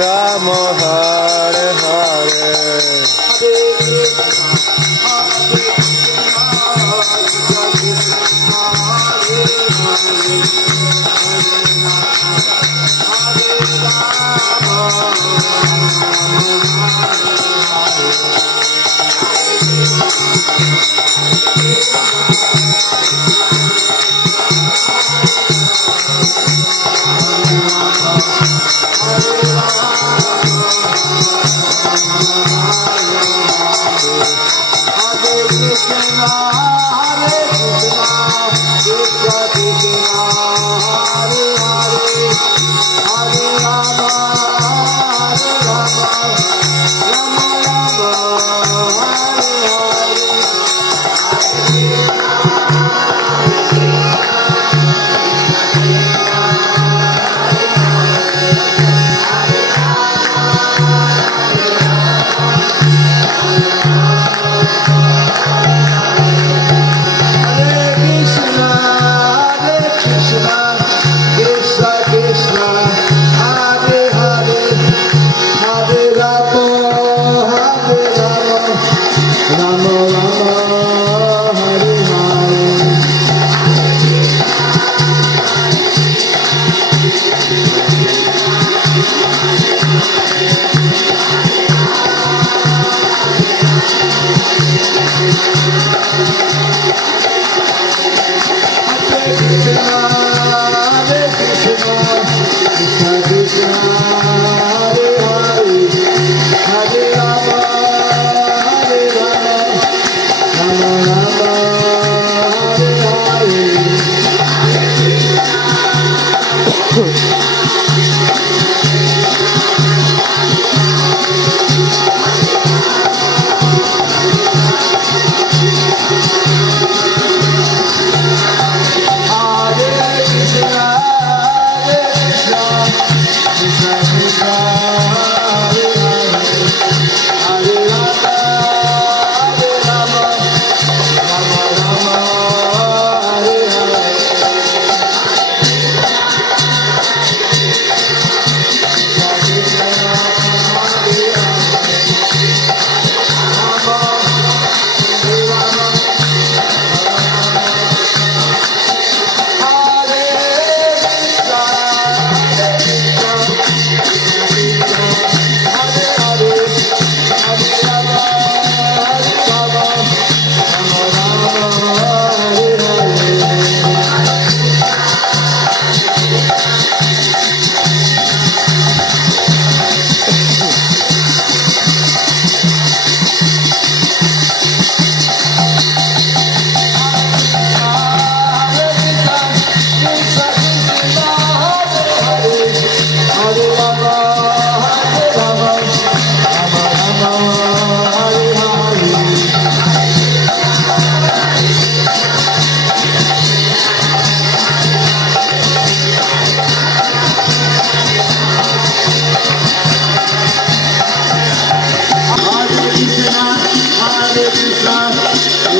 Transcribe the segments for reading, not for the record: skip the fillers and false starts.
Rama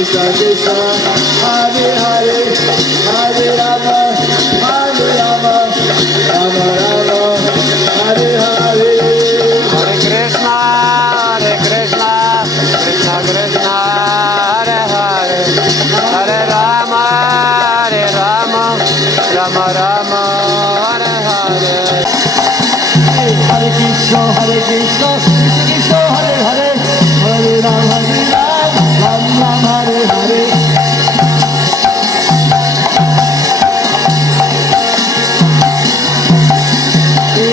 Krishna Krishna Hare Hare Hare Rama Rama Rama Hare Hare Hare Krishna Krishna Krishna Hare Hare Hare Rama Rama Rama Hare Hare Hare Krishna Krishna Krishna Hare Hare Hare Ram Ram Ram Hare Hare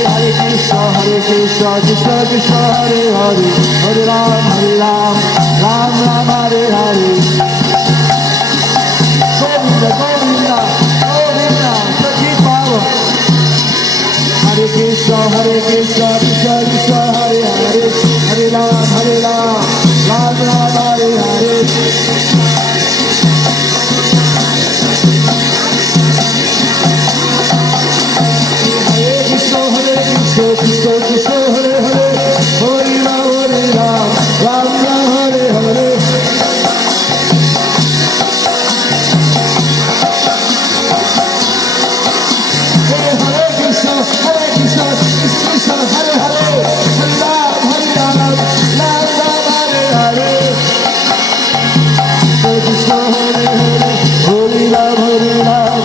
Hare Krishna Krishna Krishna Hare Hare Hare Ram Ram Ram Hare Hare Govinda Govinda Govinda Sakhi Baba Hare Krishna Krishna Krishna Hare Hare Hare Ram Ram Ram Hare Hare Krishna Krishna Hare Hare Hare Ram Ram Ram Hare Hare Hare Krishna Krishna Krishna Hare Hare Hare Ram Ram Ram Hare Hare Krishna Hare Hare Hare Ram Ram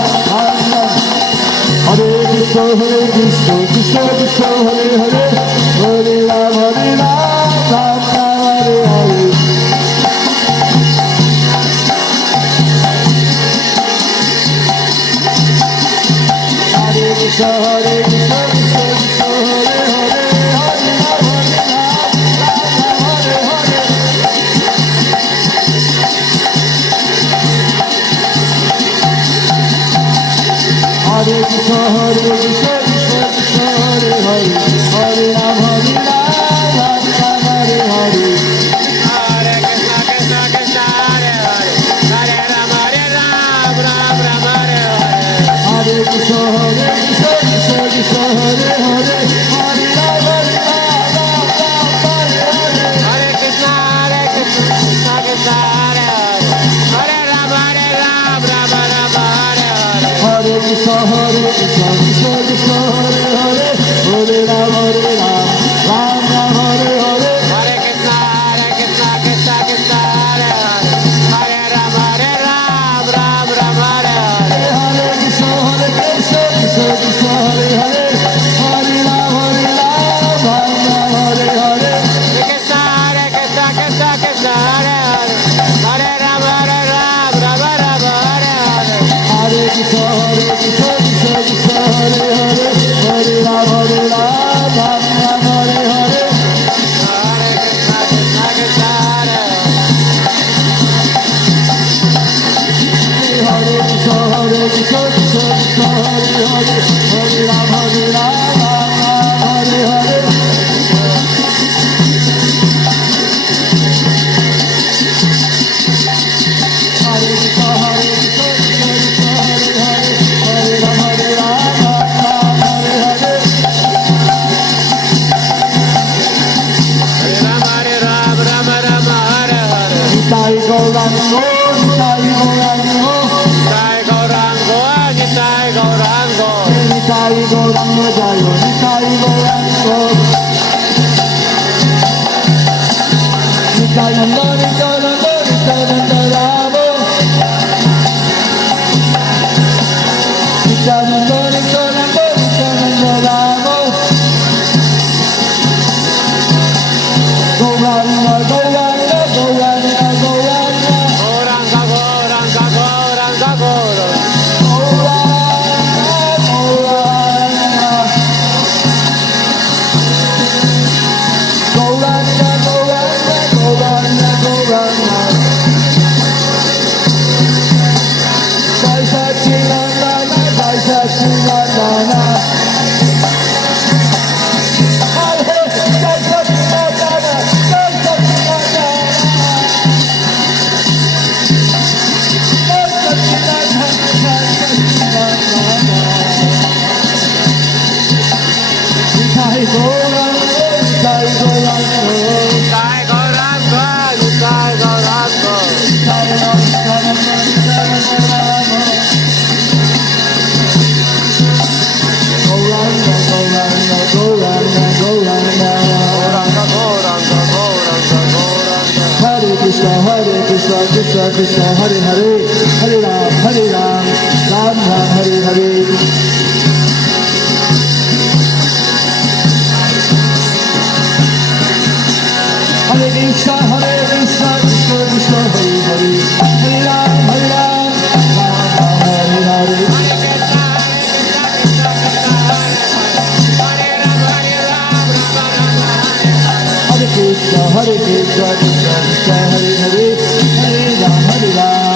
Ram Hare Krishna Krishna Krishna Hare Hare Hare Ram Ram Ram Hare Hare Hare Krishna Krishna Krishna Hare Hare Hare Ram Hare Hare Hare Krishna Krishna Krishna Hare Hare Hare Ram Ram Hare Hare Hare Krishna Krishna Hare Hare Hare Ram Ram Hare Hare Hare Krishna Krishna Krishna Hare Hare Hare Ram Hare Hare Hare Krishna Krishna Hare Hare Hare Ram Ram Hare Hare Hare Krishna Krishna Krishna Hare Hare Hare Ram Ram Hare Hare Hare Krishna Krishna Krishna Hare Hare Hare Ram Ram Hare Hare Hare Krishna Krishna Krishna Hare Hare Hare Ram Ram Hare Hare Hare Krishna Krishna Hare Hare Hare Ram Ram Hare Hare Hare Krishna Krishna Krishna Hare Hare Hare Ram Ram Hare Hare Hare Krishna Krishna Hare Hare Hare Krishna Krishna Krishna Hare Hare Hare Ram Hare Hare Hare Krishna Krishna Krishna Hare Hare Hare Ram Hare Hare Hare Ram Hare Hare Nitai Gaurango Nitai Gaurango Nitai Gaurango Nitai Gaurango Nitai Gaurango Jayo Nitai Gaurango Nityananda Nityananda Nityananda Ramo Nityananda Nityananda Nityananda Ramo Gauranga Gauranga Gauranga Gauranga Gauranga Gauranga Gauranga Gauranga Jai Gauranga, Jai Gauranga, Jai Gauranga Jai Gauranga. Krishna Krishna Krishna Hare Hare Hare Ram Ram Ram Hare Hare Hare Krishna Krishna Krishna Hare Hare Hare Ram Ram Ram Hare Hare Hare Krishna Krishna Krishna Hare Hare Hare Ram Ram